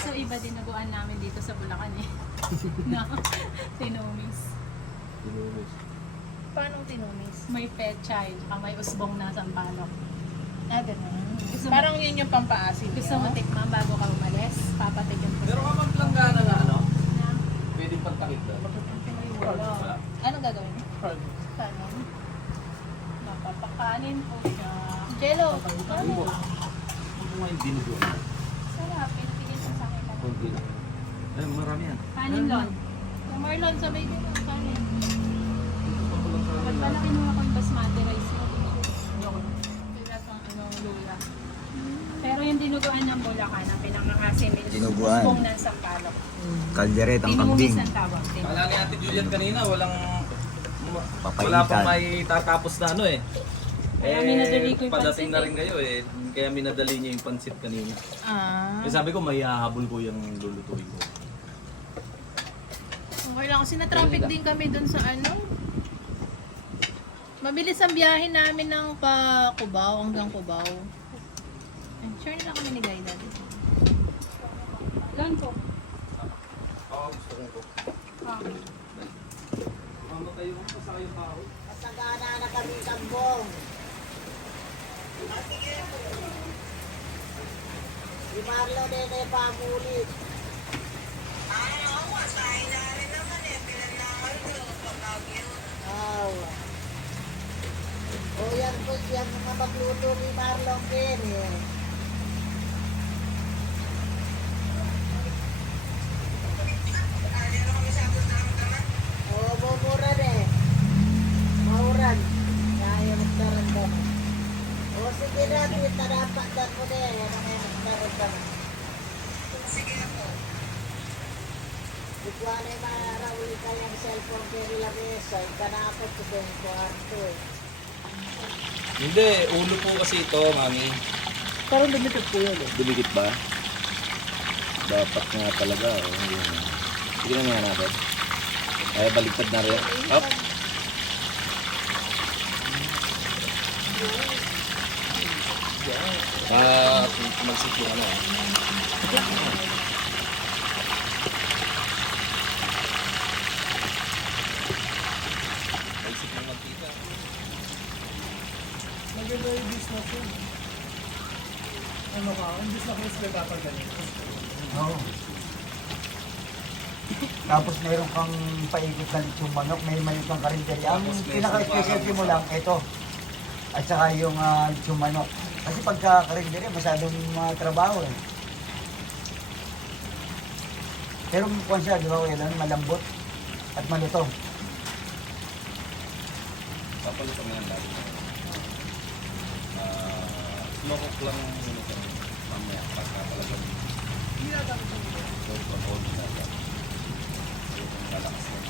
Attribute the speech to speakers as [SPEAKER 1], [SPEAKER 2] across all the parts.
[SPEAKER 1] kaso iba dinuguan namin dito sa Bulacan eh. no? Tinomis.
[SPEAKER 2] Tinumis.
[SPEAKER 3] Paano tinumis?
[SPEAKER 1] May pechay, tsaka may usbong na sampalok.
[SPEAKER 3] Ah, ganun.
[SPEAKER 1] Gusto mo-
[SPEAKER 3] Parang yun yung pampaasin
[SPEAKER 1] Gusto mo tikman bago ka umalis? Papatigyan ko
[SPEAKER 2] Pero kapag planggana na ano,
[SPEAKER 1] Na?
[SPEAKER 2] pwedeng pagtakit na.
[SPEAKER 1] Wala.
[SPEAKER 3] Anong gagawin?
[SPEAKER 1] Paano? Napapakanin po siya.
[SPEAKER 3] Jello.
[SPEAKER 2] Ano mo? Ano nga yung dinuguan?
[SPEAKER 1] Sarap, pinipigil ko sa akin.
[SPEAKER 2] Konti lang. Ay, marami yan.
[SPEAKER 1] Kanin lon.
[SPEAKER 3] Yung Marlon, sabay din ang kanin.
[SPEAKER 1] Ba't pala kinuha ko yung basmati rice mo? Kaya sa ano, lula. Pero yung dinuguan ng Bulacan, ang pinangangasim is
[SPEAKER 4] Dinuguan.
[SPEAKER 1] usbong ng sampalok.
[SPEAKER 4] Kaldereta ang
[SPEAKER 1] Tinumis
[SPEAKER 4] kambing.
[SPEAKER 1] ang tawag.
[SPEAKER 2] Kala ni Ate Juliet kanina, walang...
[SPEAKER 4] Papaitan.
[SPEAKER 2] Wala pang may tatapos na ano eh.
[SPEAKER 1] Kaya minadali ko yung
[SPEAKER 2] padating
[SPEAKER 1] pansit
[SPEAKER 2] na
[SPEAKER 1] eh.
[SPEAKER 2] rin kayo eh. Kaya minadali niya yung pansit kanina.
[SPEAKER 3] Ah.
[SPEAKER 2] Eh sabi ko, may hahabol ko yung lulutuin ko.
[SPEAKER 3] Okay lang. Kasi na-traffic din kami dun sa ano. Mabilis ang biyahe namin ng pa Cubao hanggang Cubao. Eh, Sure nila kami ni Guy dati.
[SPEAKER 1] Lon po.
[SPEAKER 2] Oo, gusto ko.
[SPEAKER 1] Ah.
[SPEAKER 2] Mama kayo, kasaka yung kahoy.
[SPEAKER 5] Masagana na kami kambong. Si Marlo din ay pamulit. Aw. O yan po yan mga magluto ni Marlon din eh. Oo, mumura eh. Mauran. Kaya magdaramdaman. O sige na, kita dapat dan mo din. Ano kaya magdaramdaman. Sige ako. Di ko ano yung marauli ka yung cellphone kay la mesa. Ikanapot ko yung kwarto eh.
[SPEAKER 2] Hindi, ulo po kasi ito, mami.
[SPEAKER 5] Pero lumipit po yun eh.
[SPEAKER 4] Dumikit ba? Dapat nga talaga. Oh, yun. Sige na nga natin. Ay, baliktad na rin. Up.
[SPEAKER 2] Ah, magsik yung ano. Magsik ng mantika.
[SPEAKER 6] Maganda yung business yun. Ano ka? Ang business ko sila dapat ganito.
[SPEAKER 7] Oo. Tapos meron kang paikot na lechong manok, may manok kang karinderya. Ang
[SPEAKER 2] Tapos may
[SPEAKER 7] pinaka-specialty mo lang, ito. At saka yung uh, lechong manok. Kasi pagka karinderya, masyadong mga trabaho eh. Pero kung siya, di ba, Welan, malambot at malutong.
[SPEAKER 2] Papalit kami ng lagi. Slow cook lang muna kami. Mamaya, pagka talagang hindi na dapat yung gold on hold na dapat. Yung lalakas ng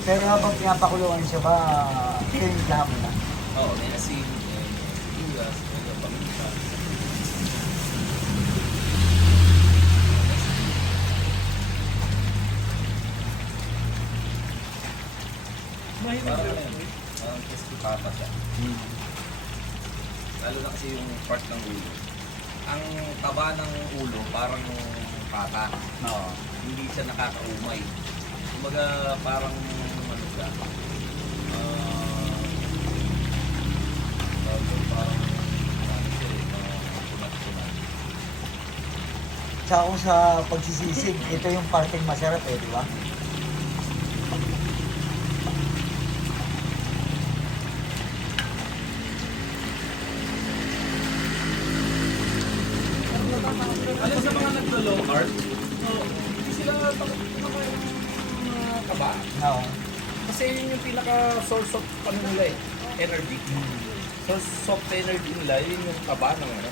[SPEAKER 7] Pero habang pinapakulungan siya ba, piniglahan mo na.
[SPEAKER 2] Oo, may asin, may iwas, may paminta.
[SPEAKER 6] Mahirap yun.
[SPEAKER 2] ano yun, parang crispy pata siya. Lalo na kasi yung part ng ulo. Ang taba ng ulo, parang yung pata.
[SPEAKER 7] Oo.
[SPEAKER 2] Hindi siya nakakaumay. Kumbaga parang ano siya. doon, parang.
[SPEAKER 7] Tsaka kung sa pagsisisig, ito yung parteng masarap eh, di ba?
[SPEAKER 2] Alin sa mga naglo-low carb, so, hindi sila kumakain ng mga kaba.
[SPEAKER 7] Oo.
[SPEAKER 2] Kasi yun yung pinaka-source of ano nila eh, energy. Of energy nila, yun yung kaba ng ano.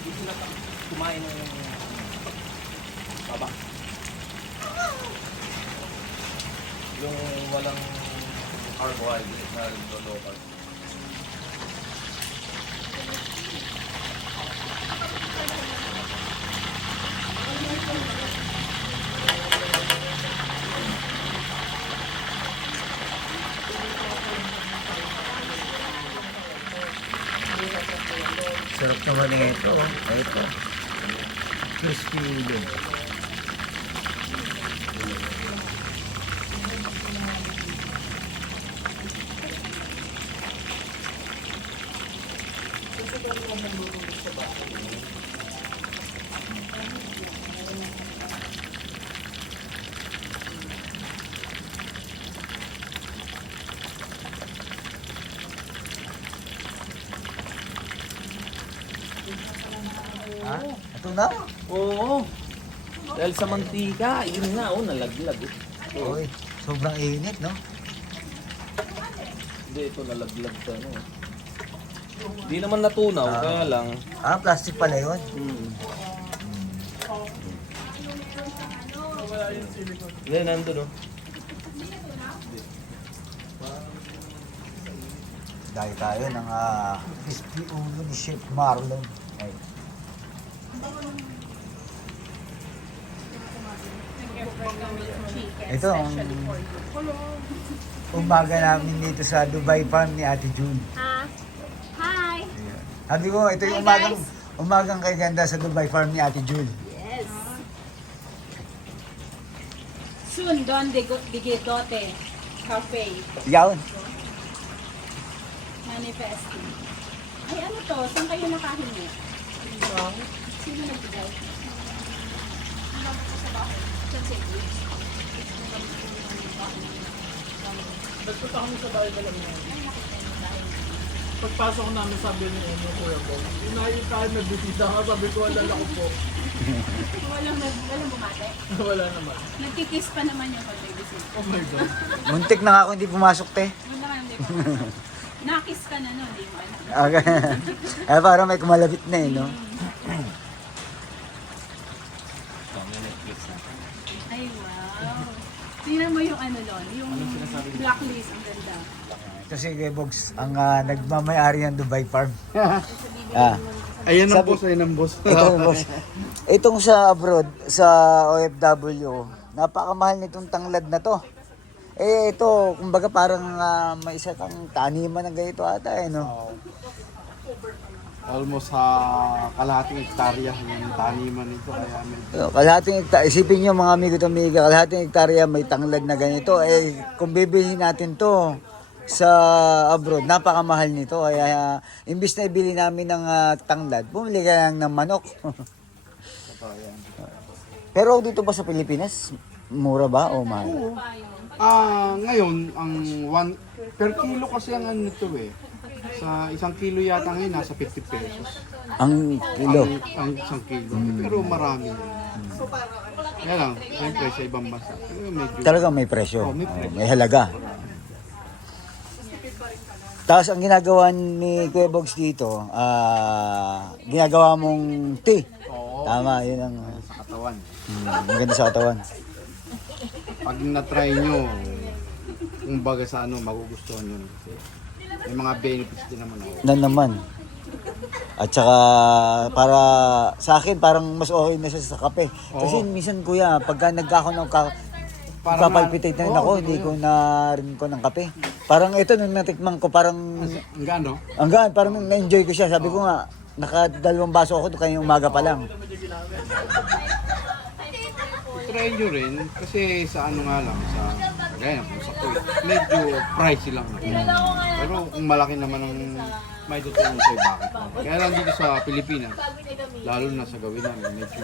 [SPEAKER 2] Sila pa- kumain ng kaba. Yung walang carbohydrate na low carb.
[SPEAKER 7] naman ito. Ito. Crispy ulo. Ha? Na?
[SPEAKER 4] Oo. Dahil sa mantika, yun nga, oh, nalaglag. Oh.
[SPEAKER 7] Uy, sobrang init, no?
[SPEAKER 4] Hindi, ito nalaglag sa ano. Hindi naman natunaw, kaya lang.
[SPEAKER 7] Ah, plastic pala yun.
[SPEAKER 4] Hmm. Hindi, nandun oh.
[SPEAKER 7] Dahil tayo ng ah, crispy ulo ni Chef Marlon. Ay, ito ang umaga namin dito sa Dubai Farm ni Ate June.
[SPEAKER 1] Ha? Hi!
[SPEAKER 7] Ayan. Sabi ko, ito yung umagang, umagang kay ganda sa Dubai Farm ni Ate June.
[SPEAKER 1] Yes! Soon, Don Bigidote Cafe.
[SPEAKER 7] Yawn.
[SPEAKER 1] Manifesting. Ay, ano to? Saan kayo nakahingi? Sino nagbigay? Sa Cebu.
[SPEAKER 6] Nagpunta kami sa bahay talaga namin. Pagpasok namin sabi ni Eno, Kuya Bong, inayin tayo nagbibida ka, sabi ko, alala ko po.
[SPEAKER 1] Walang, nag- walang bumate.
[SPEAKER 6] Wala naman.
[SPEAKER 1] Nagkikiss pa naman yung pag-babysit.
[SPEAKER 6] Oh my God.
[SPEAKER 7] Muntik na nga ako hindi pumasok, te.
[SPEAKER 1] Wala ka hindi pa. Nakiss ka na nun, hindi mo alam.
[SPEAKER 7] Okay. Ay, parang may kumalabit na eh, no?
[SPEAKER 1] Ay, wow. Tingnan mo yung ano doon, yung blacklist, ang ganda.
[SPEAKER 7] Ito si Kuya Bogs, ang ah, nagmamayari ng Dubai Farm. ah.
[SPEAKER 8] Ayan ang boss, ayan ang boss.
[SPEAKER 7] Ito, boss. Itong sa abroad, sa OFW, napakamahal nitong tanglad na to. Eh, ito, kumbaga parang ah, may isa kang taniman ng ganito ata, eh, no?
[SPEAKER 8] Almost sa kalahating hektarya yung taniman nito. Kaya may
[SPEAKER 7] kalahating hektarya, isipin nyo mga amigo to amiga, kalahating hektarya may tanglad na ganito. Eh, kung bibilhin natin to sa abroad, napakamahal nito. Kaya, imbis na ibili namin ng ah, tanglad, bumili ka lang ng manok. Pero dito ba sa Pilipinas, mura ba o mahal?
[SPEAKER 8] Ah, ngayon, ang one, per kilo kasi ang ano nito eh. Sa isang kilo yata ngayon, nasa 50 pesos.
[SPEAKER 7] Ang kilo.
[SPEAKER 8] Ang, ang isang kilo. Pero marami. Kaya lang, siyempre sa ibang bansa. Medyo,
[SPEAKER 7] Talagang may presyo.
[SPEAKER 8] Oh, may presyo.
[SPEAKER 7] may halaga. Tapos ang ginagawa ni Kuya Bogs dito, ah ginagawa mong tea.
[SPEAKER 8] Oo.
[SPEAKER 7] Tama, yun ang
[SPEAKER 8] sa katawan.
[SPEAKER 7] hmm, maganda sa katawan.
[SPEAKER 8] Pag na-try nyo, kung baga sa ano, magugustuhan nyo. Kasi may mga benefits din naman ako.
[SPEAKER 7] Na naman. At saka para sa akin parang mas okay na siya sa kape. Kasi minsan kuya, pagka nagkako ng ka,
[SPEAKER 8] Parang
[SPEAKER 7] papalpitate na rin ako, hindi ko na rin ko ng kape. Parang ito nung natikman ko, parang
[SPEAKER 8] Ang gano?
[SPEAKER 7] Hanggang, parang na-enjoy ko siya. Sabi ko nga, nakadalawang baso ako kanyang umaga pa lang.
[SPEAKER 8] try nyo rin kasi sa ano nga lang sa kagaya kung sa Kuwait medyo pricey lang pero kung malaki naman ang may tutulong sa'yo bakit kaya lang dito sa Pilipinas lalo na sa gawin namin medyo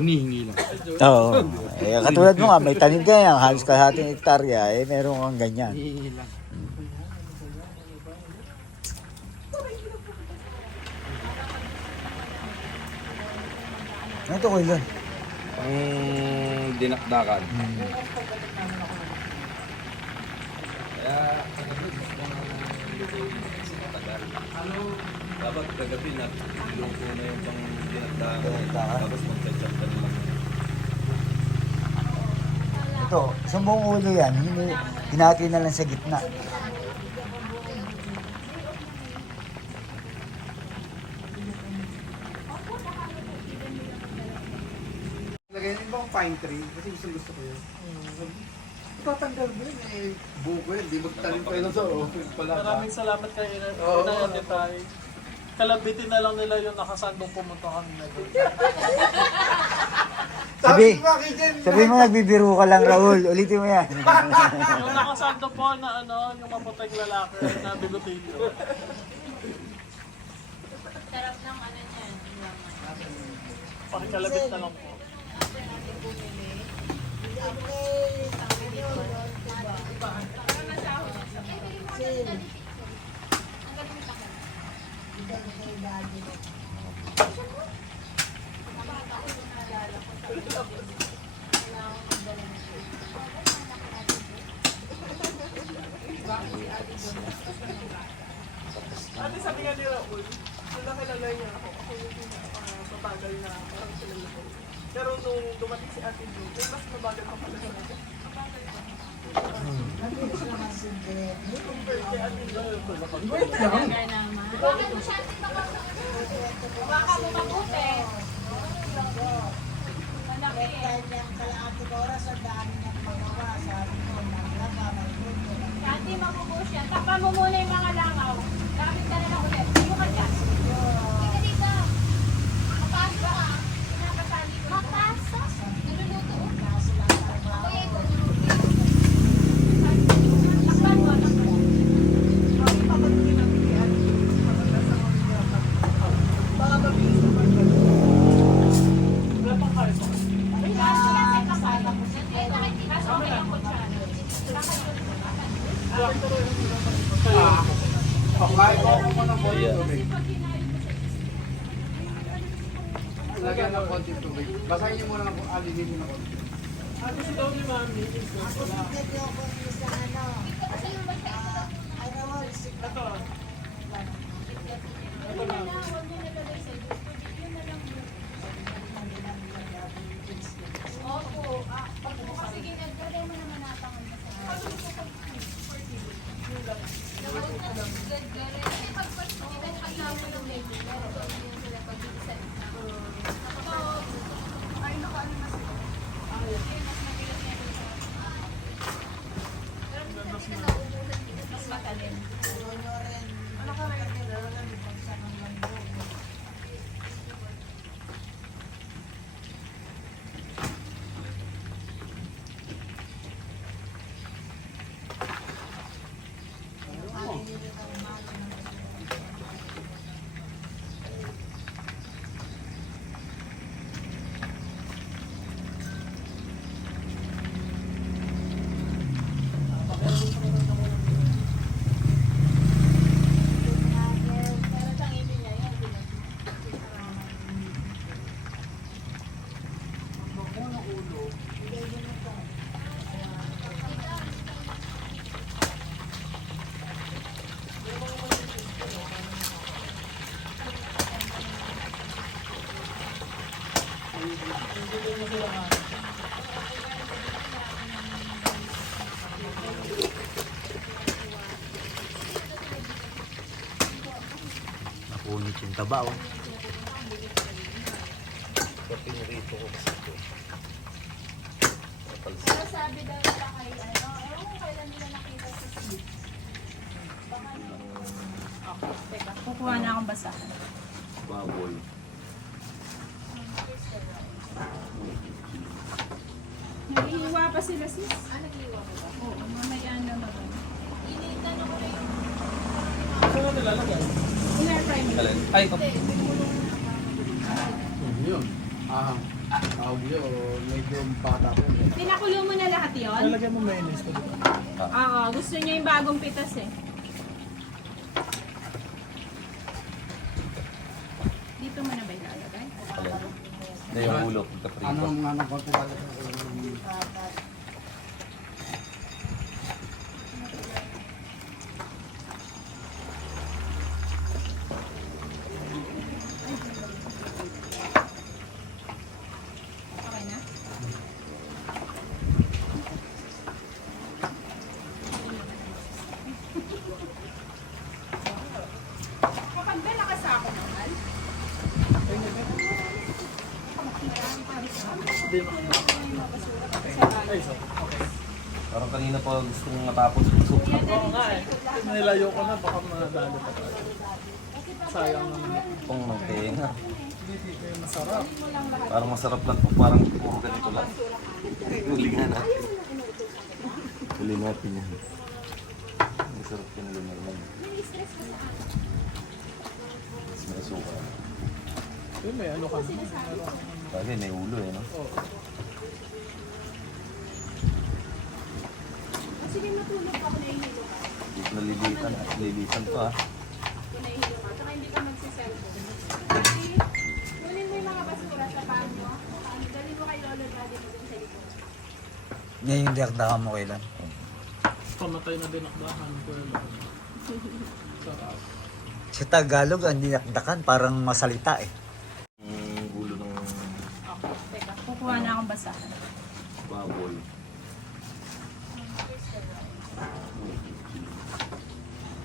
[SPEAKER 8] hinihingi lang
[SPEAKER 7] Oo. Eh, katulad mo nga, may tanim ka yan, halos kalahating hektarya, eh, meron kang ganyan.
[SPEAKER 8] hinihingi lang
[SPEAKER 7] Ano to, Kuya?
[SPEAKER 4] Ang dinakdakan. Kaya, kagabi, gusto ko nang lutuin kasi matagal. Dapat kagabi na luto na yung pang dinakdakan. Tapos mag-ketchup ka na lang.
[SPEAKER 7] Ito, sa buong ulo yan, hinati na lang sa gitna.
[SPEAKER 8] lagay niyo ba ang pine tree kasi gusto gusto ko yun tatanggal mo yun eh buko yun di magtanim kayo lang sa office pala
[SPEAKER 6] Maraming salamat kayo na
[SPEAKER 8] Oo.
[SPEAKER 6] natin tayo. Kalabitin na lang nila yung nakasandong pumunta kami na doon.
[SPEAKER 7] Sabi, sabi mo nagbibiro ka lang, Raul. Ulitin mo yan.
[SPEAKER 6] Yung nakasando po na ano, yung maputing lalaki na bigotilyo.
[SPEAKER 3] Sarap ng ano niyan. yung laman.
[SPEAKER 6] Pakikalabit na lang po. Ate sabi nga ni Raul, nung nakilala niya ako, ako yung pinaka mabagal na parang ko. Pero nung dumating si Ate Jo, mas mabagal pa pala siya. Yung
[SPEAKER 3] Sugar naman.
[SPEAKER 1] Baka mo mabuti. Malaki eh.
[SPEAKER 5] Niyang kalahating oras, ang dami niyang magawa. Sabi ko, naglaba, may luto.
[SPEAKER 1] Dati mabubush yan. Tapa mo muna yung mga langaw. Gamit ka na lang ulit. Yung ka dyan. Ika dito. Mapasok ka. Pinapasali ko. Mapasok? Naluluto. Ako yung ito. Takpan mo. Takpan mo.
[SPEAKER 6] Wala pang kaya sa
[SPEAKER 8] Pakain mo ako ng konti tubig. Lagyan ng konti. Basahin niyo muna ako, alinihin ako.
[SPEAKER 6] Ano si daw ni Mami? is wala.
[SPEAKER 5] Hindi ako sa ano. Ano, si
[SPEAKER 6] Ito. Na.
[SPEAKER 7] Yung taba, oh.
[SPEAKER 2] Ito pinirito ko kasi ito.
[SPEAKER 1] Pero sabi daw nila kay ano, ewan ko kailan nila nakita sa sleep. Baka nung... Okay, teka. Kukuha na akong basahan.
[SPEAKER 2] Baboy.
[SPEAKER 1] Naghihiwa pa sila sis. Ah, naghihiwa pa ba? Oo, mamaya naman. Initanong ko na yung...
[SPEAKER 6] Saan na nilalagay?
[SPEAKER 2] Alin? Ay, ito.
[SPEAKER 8] Yun. Ah, tawag yun, medyo bata po.
[SPEAKER 1] Pinakulo mo na lahat yon.
[SPEAKER 6] Lalagyan mo mayonnaise ko dito.
[SPEAKER 1] Oo, gusto niya yung bagong pitas eh. Dito mo na ba ilalagay?
[SPEAKER 2] Alin? Hindi yung ulo. Pagka-prito.
[SPEAKER 8] Anong, anong konti ba?
[SPEAKER 1] Okay na? Kapag ba nakasako naman?
[SPEAKER 2] Parang kanina pa gusto kong matapos yung soup.
[SPEAKER 6] Oo nga eh. Nilayo ko na, baka madalo pa tayo. Sayang naman.
[SPEAKER 2] Pang tenga.
[SPEAKER 6] Masarap.
[SPEAKER 2] Parang masarap lang to. Parang puro ganito lang. Huli nga natin. Huli natin yan. Masarap yung lumer lang. Mas may suka.
[SPEAKER 6] Eh, may ano ka naman.
[SPEAKER 2] Bagay, may ulo eh, no?
[SPEAKER 6] Oo.
[SPEAKER 1] Sige, matulog ako na ihilo ka.
[SPEAKER 2] Nalilitan at lilitan to ah.
[SPEAKER 1] Pinahilo ka. Tsaka hindi ka magsiselfon. Kasi, kunin mo yung mga basura sa banyo. Dali mo kay Lolo Daddy mo dun sa likod.
[SPEAKER 7] Ngayon yung dakdakan mo kailan.
[SPEAKER 6] Pamatay na dinakdahan ko yun. Sarap.
[SPEAKER 7] Sa Tagalog, ang dinakdakan parang masalita eh.
[SPEAKER 2] Ang ulo ng
[SPEAKER 3] Teka, kukuha na akong basahan.
[SPEAKER 2] baboy.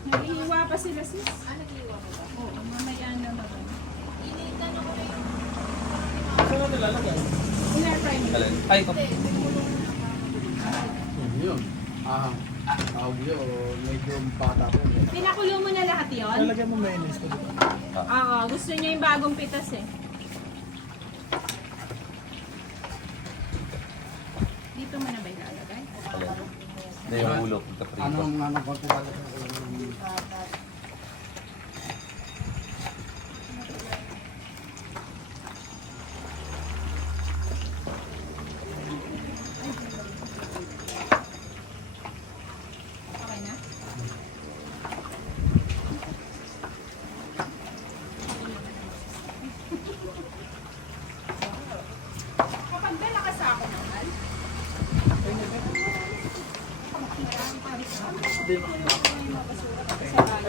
[SPEAKER 3] Naghihiwa pa sila sis.
[SPEAKER 1] Ah, nag-iwa ko ba?
[SPEAKER 3] Oo, mamaya na mag
[SPEAKER 1] Initan ako na yung
[SPEAKER 6] Saan na nilalagay?
[SPEAKER 3] Mo.
[SPEAKER 2] Alin? Ay, ito.
[SPEAKER 8] Yun. Ah, tawag yun. Medyo bata ko.
[SPEAKER 3] Pinakulo mo na lahat yon?
[SPEAKER 6] Lalagyan mo mayonnaise ko dito.
[SPEAKER 3] Oo, gusto niya yung bagong pitas eh. Dito mo na ba ilalagay?
[SPEAKER 2] Alin? Hindi, yung ulo. Pagka-prito.
[SPEAKER 8] Anong anong pagkubalat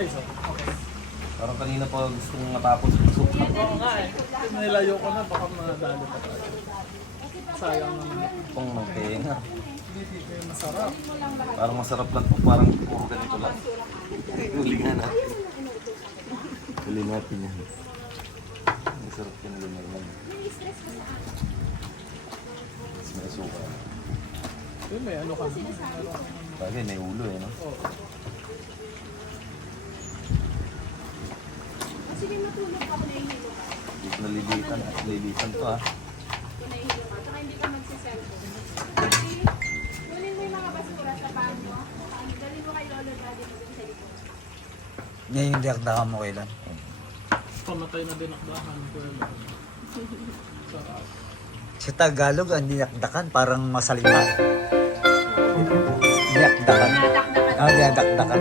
[SPEAKER 6] Ay, so, okay.
[SPEAKER 2] Parang kanina pa gusto kong matapos yung soup.
[SPEAKER 6] Oo nga eh. Nilayo ko na, baka madalo pa tayo. Sayang naman.
[SPEAKER 2] Pang tenga.
[SPEAKER 6] Masarap.
[SPEAKER 2] Parang masarap lang to. Parang puro ganito lang. Huli nga natin. Huli natin yan. Masarap yung lumer lang. Mas may suka.
[SPEAKER 6] Eh, may ano ka.
[SPEAKER 2] Bagay, may ulo eh, no?
[SPEAKER 6] Oo.
[SPEAKER 1] Sige, matulog ako na ihilo ka.
[SPEAKER 2] Dito nalilitan at lilitan to ah.
[SPEAKER 1] Pinahilo ka. Tsaka hindi ka magsiselfon. Kasi, kunin mo yung mga basura sa banyo. Dali mo kay Lolo Daddy mo dun sa likod.
[SPEAKER 7] Ngayon yung dakdakan mo kailan.
[SPEAKER 6] Pamatay na dinakdahan ko yun. Sarap.
[SPEAKER 7] Sa Tagalog, ang dinakdakan parang masalita eh. Dinakdakan.
[SPEAKER 3] Natakdakan.
[SPEAKER 7] Ah, dinakdakan.